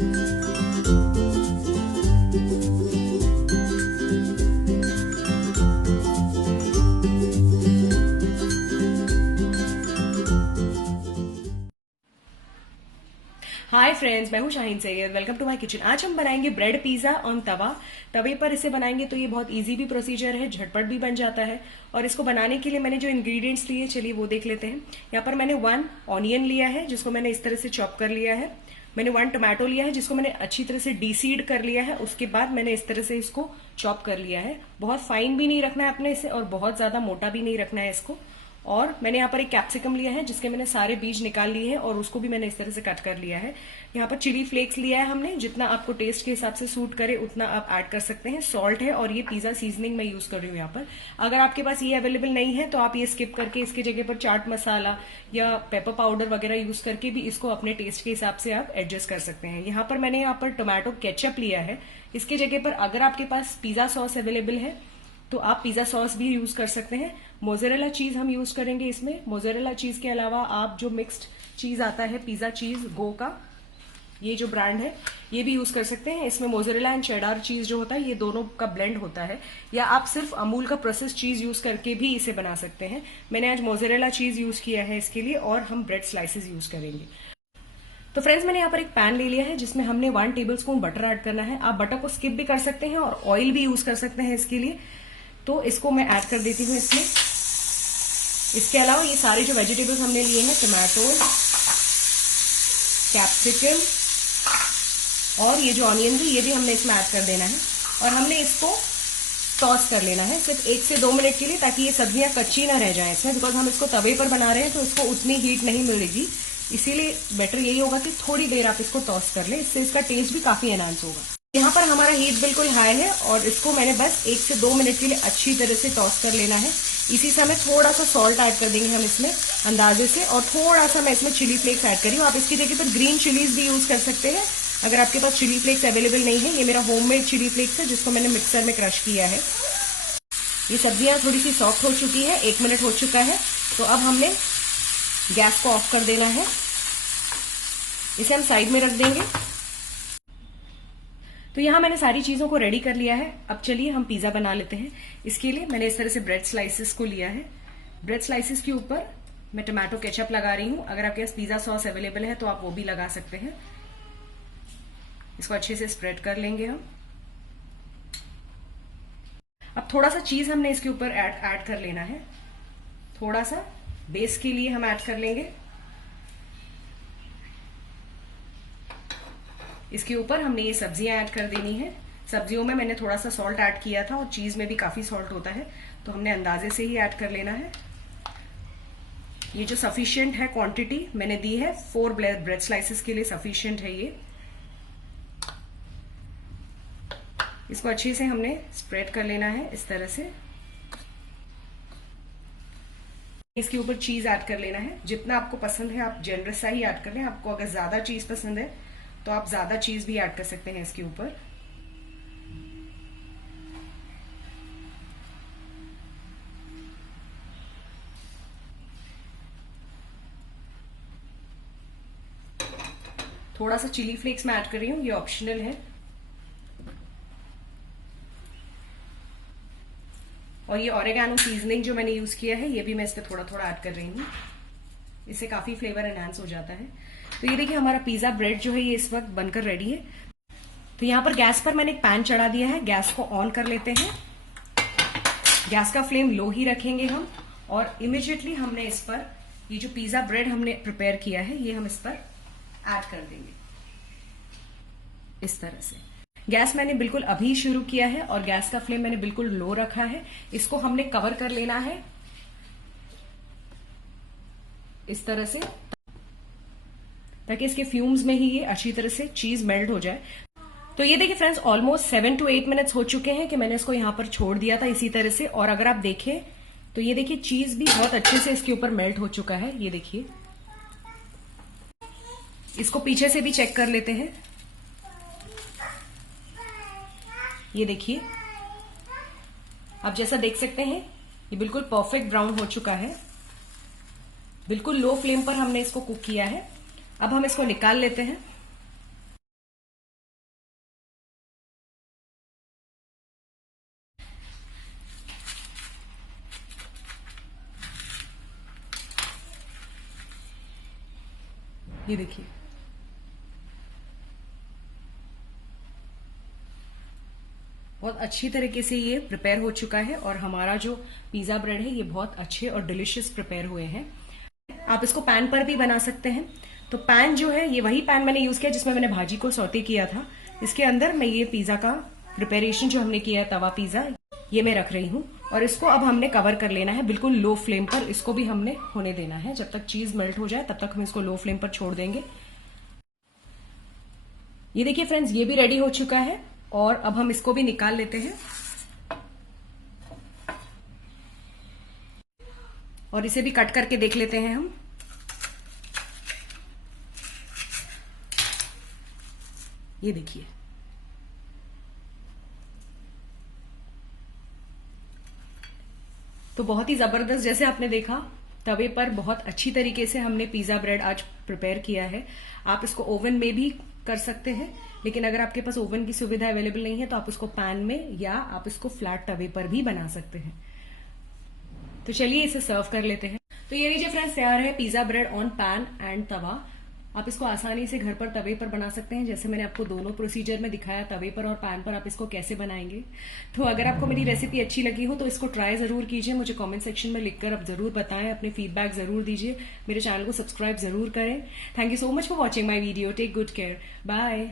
हाय friends, मैं हूं Shaheen Sayyed. Welcome to my kitchen. आज हम बनाएंगे ब्रेड पिज्जा ऑन तवा। तवे पर इसे बनाएंगे तो ये बहुत इजी भी प्रोसीजर है, झटपट भी बन जाता है। और इसको बनाने के लिए मैंने जो इंग्रेडिएंट्स लिए, चलिए वो देख लेते हैं। यहाँ पर मैंने 1 ऑनियन लिया है जिसको मैंने इस तरह से चॉप कर लिया है। मैंने 1 टोमेटो लिया है जिसको मैंने अच्छी तरह से डीसीड कर लिया है। उसके बाद मैंने इस तरह से इसको चॉप कर लिया है। बहुत फाइन भी नहीं रखना है अपने इसे और बहुत ज्यादा मोटा भी नहीं रखना है इसको। और मैंने यहाँ पर एक कैप्सिकम लिया है जिसके मैंने सारे बीज निकाल लिए हैं और उसको भी मैंने इस तरह से कट कर लिया है। यहाँ पर चिली फ्लेक्स लिया है हमने, जितना आपको टेस्ट के हिसाब से सूट करे उतना आप ऐड कर सकते हैं। सॉल्ट है और ये पिज्जा सीजनिंग मैं यूज कर रही हूँ यहाँ पर। अगर आपके पास ये अवेलेबल नहीं है तो आप ये स्किप करके इसके जगह पर चाट मसाला या पेपर पाउडर वगैरह यूज करके भी इसको अपने टेस्ट के हिसाब से आप एडजस्ट कर सकते हैं। यहाँ पर मैंने यहाँ पर टोमेटो केचप लिया है। इसके जगह पर अगर आपके पास पिज्जा सॉस अवेलेबल है तो आप पिज्जा सॉस भी यूज कर सकते हैं। मोज़रेला चीज हम यूज करेंगे इसमें। मोज़रेला चीज के अलावा आप जो मिक्स्ड चीज आता है पिज्जा चीज गो का, ये जो ब्रांड है, ये भी यूज कर सकते हैं। इसमें मोज़रेला एंड चेडार चीज जो होता है ये दोनों का ब्लेंड होता है। या आप सिर्फ अमूल का प्रोसेस चीज यूज करके भी इसे बना सकते हैं। मैंने आज मोज़रेला चीज यूज किया है इसके लिए और हम ब्रेड स्लाइसेस यूज करेंगे। तो फ्रेंड्स, मैंने यहाँ पर एक पैन ले लिया है जिसमें हमने 1 टेबलस्पून बटर ऐड करना है। आप बटर को स्किप भी कर सकते हैं और ऑयल भी यूज कर सकते हैं इसके लिए। तो इसको मैं ऐड कर देती हूँ इसमें। इसके अलावा ये सारे जो वेजिटेबल्स हमने लिए हैं, टमाटो, कैप्सिकम और ये जो ऑनियन थी, ये भी हमने इसमें ऐड कर देना है। और हमने इसको टॉस कर लेना है सिर्फ 1 से 2 मिनट के लिए, ताकि ये सब्जियां कच्ची ना रह जाएं इसमें। बिकॉज हम इसको तवे पर बना रहे हैं तो इसको उतनी हीट नहीं मिलेगी, इसीलिए बेटर यही होगा कि थोड़ी देर आप इसको टॉस कर लें। इससे इसका टेस्ट भी काफी एनहांस होगा। यहाँ पर हमारा हीट बिल्कुल हाई है और इसको मैंने बस 1 से 2 मिनट के लिए अच्छी तरह से टॉस कर लेना है। इसी समय थोड़ा सा सॉल्ट ऐड कर देंगे हम इसमें अंदाजे से, और थोड़ा सा मैं इसमें चिली फ्लेक्स ऐड करी हूँ। आप इसकी जगह पर ग्रीन चिलीज भी यूज कर सकते हैं अगर आपके पास चिली फ्लेक्स अवेलेबल नहीं है। ये मेरा होममेड चिली फ्लेक्स है जिसको मैंने मिक्सर में क्रश किया है। ये सब्जियां थोड़ी सी सॉफ्ट हो चुकी है, 1 मिनट हो चुका है। तो अब हमने गैस को ऑफ कर देना है। इसे हम साइड में रख देंगे। तो यहाँ मैंने सारी चीजों को रेडी कर लिया है। अब चलिए हम पिज्जा बना लेते हैं। इसके लिए मैंने इस तरह से ब्रेड स्लाइसेस को लिया है। ब्रेड स्लाइसेस के ऊपर मैं टमाटो केचप लगा रही हूँ। अगर आपके पास पिज्जा सॉस अवेलेबल है तो आप वो भी लगा सकते हैं। इसको अच्छे से स्प्रेड कर लेंगे हम। अब थोड़ा सा चीज हमने इसके ऊपर ऐड कर लेना है। थोड़ा सा बेस के लिए हम ऐड कर लेंगे। इसके ऊपर हमने ये सब्जियां ऐड कर देनी है। सब्जियों में मैंने थोड़ा सा सॉल्ट ऐड किया था और चीज में भी काफी सॉल्ट होता है, तो हमने अंदाजे से ही ऐड कर लेना है। ये जो सफिशिएंट है क्वांटिटी मैंने दी है, 4 ब्रेड स्लाइसेस के लिए सफिशिएंट है ये। इसको अच्छे से हमने स्प्रेड कर लेना है इस तरह से। इसके ऊपर चीज ऐड कर लेना है। जितना आपको पसंद है आप जेनरस सा ही ऐड कर लें। आपको अगर ज्यादा चीज पसंद है तो आप ज्यादा चीज भी ऐड कर सकते हैं इसके ऊपर। थोड़ा सा चिली फ्लेक्स मैं ऐड कर रही हूँ, ये ऑप्शनल है। और ये ऑरेगानो सीजनिंग जो मैंने यूज किया है ये भी मैं इस पर थोड़ा थोड़ा ऐड कर रही हूँ। इससे काफी फ्लेवर एनहांस हो जाता है। तो ये देखिए हमारा पिज्जा ब्रेड जो है ये इस वक्त बनकर रेडी है। तो यहाँ पर गैस पर मैंने एक पैन चढ़ा दिया है। गैस को ऑन कर लेते हैं। गैस का फ्लेम लो ही रखेंगे हम। और इमिडिएटली हमने इस पर ये जो पिज्जा ब्रेड हमने प्रिपेयर किया है ये हम इस पर ऐड कर देंगे इस तरह से। गैस मैंने बिल्कुल अभी शुरू किया है और गैस का फ्लेम मैंने बिल्कुल लो रखा है। इसको हमने कवर कर लेना है इस तरह से, ताकि इसके फ्यूम्स में ही ये अच्छी तरह से चीज मेल्ट हो जाए। तो ये देखिए फ्रेंड्स, ऑलमोस्ट 7 to 8 मिनट्स हो चुके हैं कि मैंने इसको यहाँ पर छोड़ दिया था इसी तरह से। और अगर आप देखें तो ये देखिए चीज भी बहुत अच्छे से इसके ऊपर मेल्ट हो चुका है। ये देखिए, इसको पीछे से भी चेक कर लेते हैं। ये देखिए, आप जैसा देख सकते हैं ये बिल्कुल परफेक्ट ब्राउन हो चुका है। बिल्कुल लो फ्लेम पर हमने इसको कुक किया है। अब हम इसको निकाल लेते हैं। ये देखिए, बहुत अच्छी तरीके से ये प्रिपेयर हो चुका है और हमारा जो पिज्जा ब्रेड है ये बहुत अच्छे और डिलिशियस प्रिपेयर हुए हैं। आप इसको पैन पर भी बना सकते हैं। तो पैन जो है ये वही पैन मैंने यूज किया जिसमें मैंने भाजी को सौते किया था। इसके अंदर मैं ये पिज्जा का प्रिपरेशन जो हमने किया है, तवा पिज्जा, ये मैं रख रही हूँ और इसको अब हमने कवर कर लेना है बिल्कुल लो फ्लेम पर। इसको भी हमने होने देना है, जब तक चीज मेल्ट हो जाए तब तक हम इसको लो फ्लेम पर छोड़ देंगे। ये देखिए फ्रेंड्स, ये भी रेडी हो चुका है और अब हम इसको भी निकाल लेते हैं और इसे भी कट करके देख लेते हैं हम। ये देखिए, तो बहुत ही जबरदस्त, जैसे आपने देखा तवे पर बहुत अच्छी तरीके से हमने पिज्जा ब्रेड आज प्रिपेयर किया है। आप इसको ओवन में भी कर सकते हैं, लेकिन अगर आपके पास ओवन की सुविधा अवेलेबल नहीं है तो आप इसको पैन में या आप इसको फ्लैट तवे पर भी बना सकते हैं। तो चलिए इसे सर्व कर लेते हैं। तो ये लीजिए फ्रेंड्स, तैयार है pizza bread on pan and tawa. आप इसको आसानी से घर पर तवे पर बना सकते हैं, जैसे मैंने आपको दोनों प्रोसीजर में दिखाया, तवे पर और पैन पर आप इसको कैसे बनाएंगे। तो अगर आपको मेरी रेसिपी अच्छी लगी हो तो इसको ट्राई जरूर कीजिए, मुझे कमेंट सेक्शन में लिखकर आप जरूर बताएं, अपने फीडबैक जरूर दीजिए, मेरे चैनल को सब्सक्राइब जरूर करें। Thank you so much for watching my video. Take good care, bye.